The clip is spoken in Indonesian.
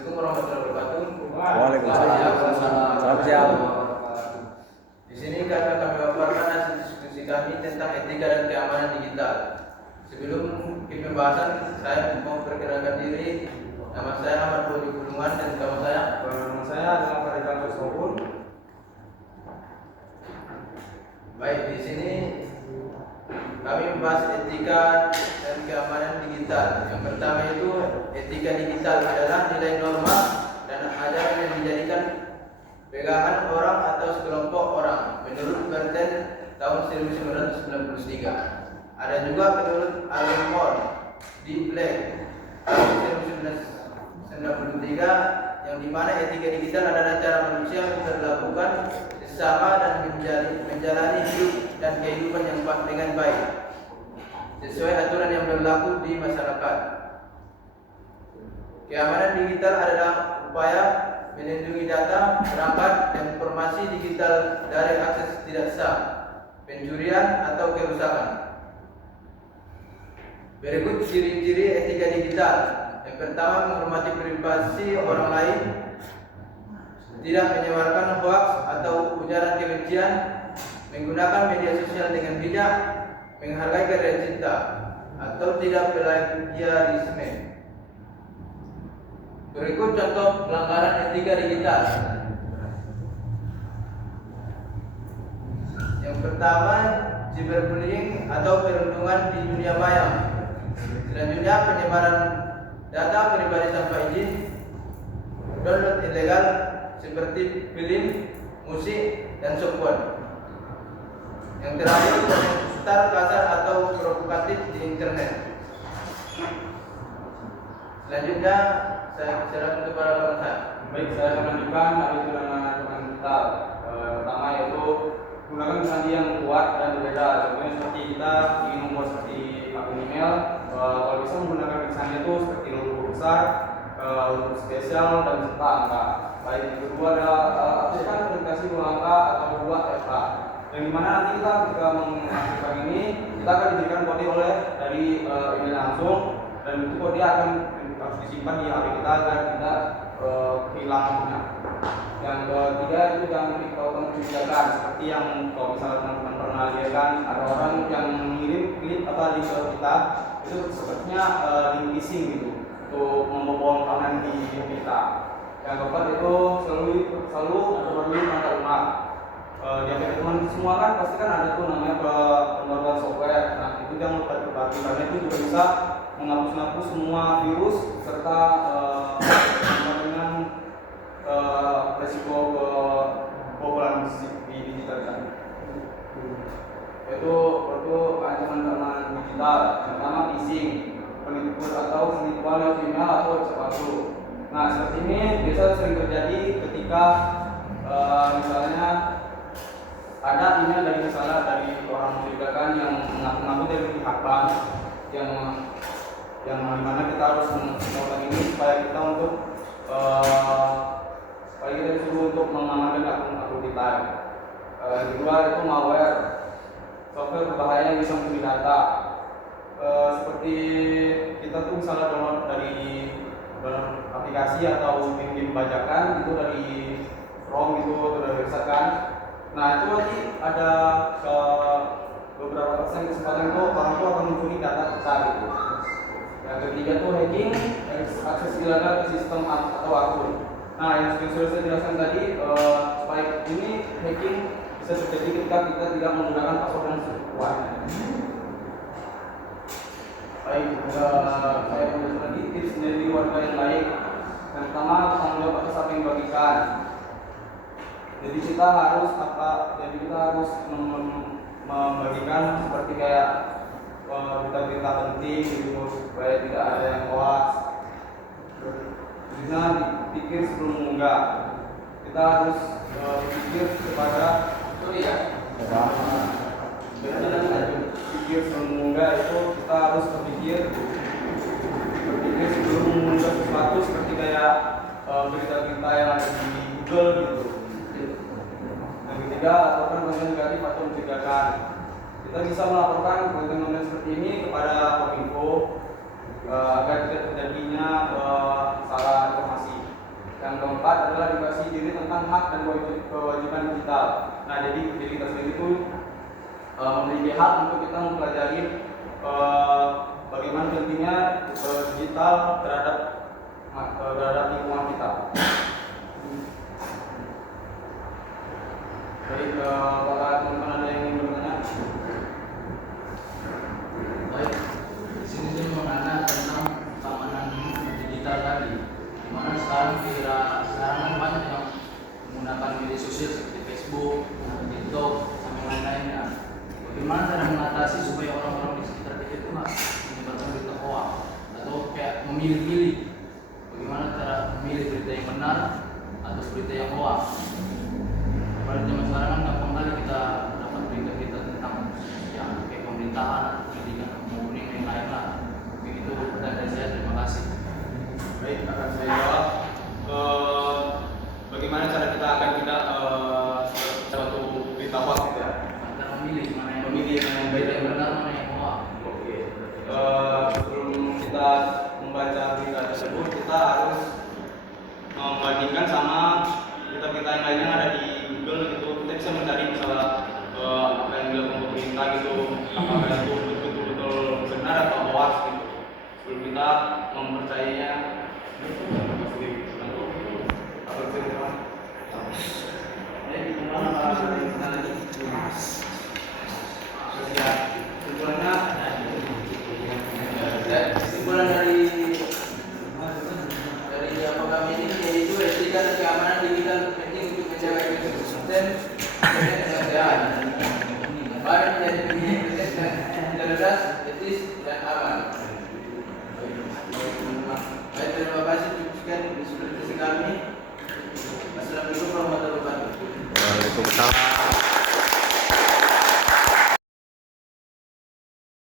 Assalamualaikum warahmatullahi wabarakatuh. Waalaikumsalam. Salam siang. Di sini kami memaparkan hasil diskusi kami tentang etika dan keamanan digital. Sebelum ke pembahasan, saya mau perkenalkan diri. Nama saya Ahmad Budi Bulungan dan kawan saya. Nama saya adalah Faridal Sosowun. Baik, di sini kami membahas etika dan keamanan digital. Yang pertama itu etika digital adalah nilai norma dan ajaran yang dijadikan pegangan orang atau sekelompok orang menurut Berten tahun 1993. Ada juga menurut Alan Moore di Black tahun 1993 yang dimana etika digital adalah cara manusia memperlakukan sesama dan menjalani hidup dan kehidupan yang dengan baik sesuai aturan yang berlaku di masyarakat. Keamanan digital adalah upaya melindungi data, perangkat, dan informasi digital dari akses tidak sah, pencurian, atau kerusakan. Berikut ciri-ciri etika digital. Yang pertama, menghormati privasi orang lain, tidak menyebarkan hoaks atau ujaran kebencian, menggunakan media sosial dengan bijak, menghargai karya cipta, atau tidak plagiarisme. Berikut contoh pelanggaran etika digital. Yang pertama, cyberbullying atau perundungan di dunia maya. Selanjutnya, penyebaran data pribadi tanpa izin, download ilegal seperti film, musik, dan software. Yang terakhir, komentar kasar atau provokatif di internet. Selanjutnya, saya serahkan kepada kawan saya. Baik, saya akan lanjutkan dari keterangan kita. Pertama yaitu gunakan sandi yang kuat dan berbeda. Contohnya seperti kita ingin membuat seperti akun email, kalau bisa menggunakan sandi itu seperti huruf besar, huruf spesial dan serta angka. Baik, yang kedua adalah aktifkan verifikasi 2 angka atau 2 FA. Yang dimana nanti kita ketika mengaktifkan ini kita akan diberikan kode oleh dari email langsung, dan itu kode akan harus disimpan di HP kita agar tidak kehilangannya. Yang ketiga itu jangan diketahui mencurigakan, seperti yang kalau misalnya teman-teman pernah lihat kan ada orang yang mengirim link atau link ke kita itu sepertinya link phishing gitu untuk membobol konten di kita. Yang keempat itu selalu perbarui perangkat lunak. Di HP teman semua kan pasti kan ada tuh namanya pembaruan software. Nah itu jangan lupa diperbarui karena itu juga bisa menghapus semua virus serta dengan resiko kebobolan di digital tadi. Itu ancaman keamanan digital. Yang pertama phishing, penipuan atau penipuan lewat email atau website palsu. Nah seperti ini biasa sering terjadi ketika misalnya ada email dari orang mencurigakan yang mengaku-ngaku dari pihak bank yang mana kita harus melakukan ini supaya kita untuk supaya kita disuruh untuk mengamankan akun kita. Yang kedua itu malware, software berbahaya yang bisa mencuri data. Seperti kita tuh misalnya download dari aplikasi atau game bajakan itu dari ROM gitu atau dari website kan. Nah itu nanti ada beberapa persen kesempatan itu orang itu akan mencuri data kita gitu. Yang ketiga tuh hacking, akses ilegal ke sistem atau akun. Nah yang sudah saya jelaskan tadi, supaya ini hacking bisa terjadi ketika kita tidak menggunakan password yang kuat. Baik, saya menjelaskan lagi tips dari warga yang baik. Yang pertama, tanggung jawab atas apa yang dibagikan. Jadi kita harus membagikan seperti kayak berita-berita penting gitu supaya tidak ada yang hoax. Bisa dipikir sebelum mengunggah. Kita harus berpikir kepada pikir sebelum mengunggah itu kita harus berpikir sebelum mengunggah sesuatu seperti kayak berita-berita yang ada di Google gitu. Yang ketiga, laporkan konten negatif atau mencurigakan. Kita bisa melaporkan konten-konten seperti ini kepada Kominfo agar tidak terjadinya salah informasi. hak dan kewajiban digital. Nah, jadi kita sendiri itu memiliki hak untuk kita mempelajari bagaimana pentingnya digital terhadap lingkungan kita. Baik, apakah teman-teman ada yang ingin bertanya? Baik, di sini saya mau nanya tentang keamanan digital tadi. Dimana sekarang kan banyak yang menggunakan media sosial seperti Facebook, TikTok, sampai lain-lainnya. Bagaimana cara mengatasi supaya orang-orang di sekitar kita itu nggak menyebarkan berita hoax atau kayak memilih-pilih? Bagaimana cara memilih berita yang benar atau berita yang hoax? Pada zaman sekarang kan gampang kali kita dapat berita-berita tentang yang kayak pemerintahan, pendidikan, maupun yang lain lah. Begitu pertanyaan dari saya, terima kasih. Baik, akan saya jawab. Bagaimana cara kita akan tidak suatu berita hoax gitu ya? Antara memilih mana yang Memilih berita yang benar, mana yang hoax. Oke. Sebelum kita membaca berita tersebut, kita harus membandingkan sama berita-berita yang lainnya ada di Google gitu. Kita bisa mencari misalnya apa yang dilakukan pemerintah gitu, apakah itu betul-betul benar atau hoax gitu. Sebelum kita mempercayainya. Kesimpulan dari apa kami ini yaitu etika dan keamanan digital penting untuk menjaga ekosistem dan kesehatan. Baik menjadi pemilik cerdas, etis dan aman. Baik, terima kasih sekian diskusi kami. Assalamualaikum warahmatullahi wabarakatuh. Waalaikumsalam.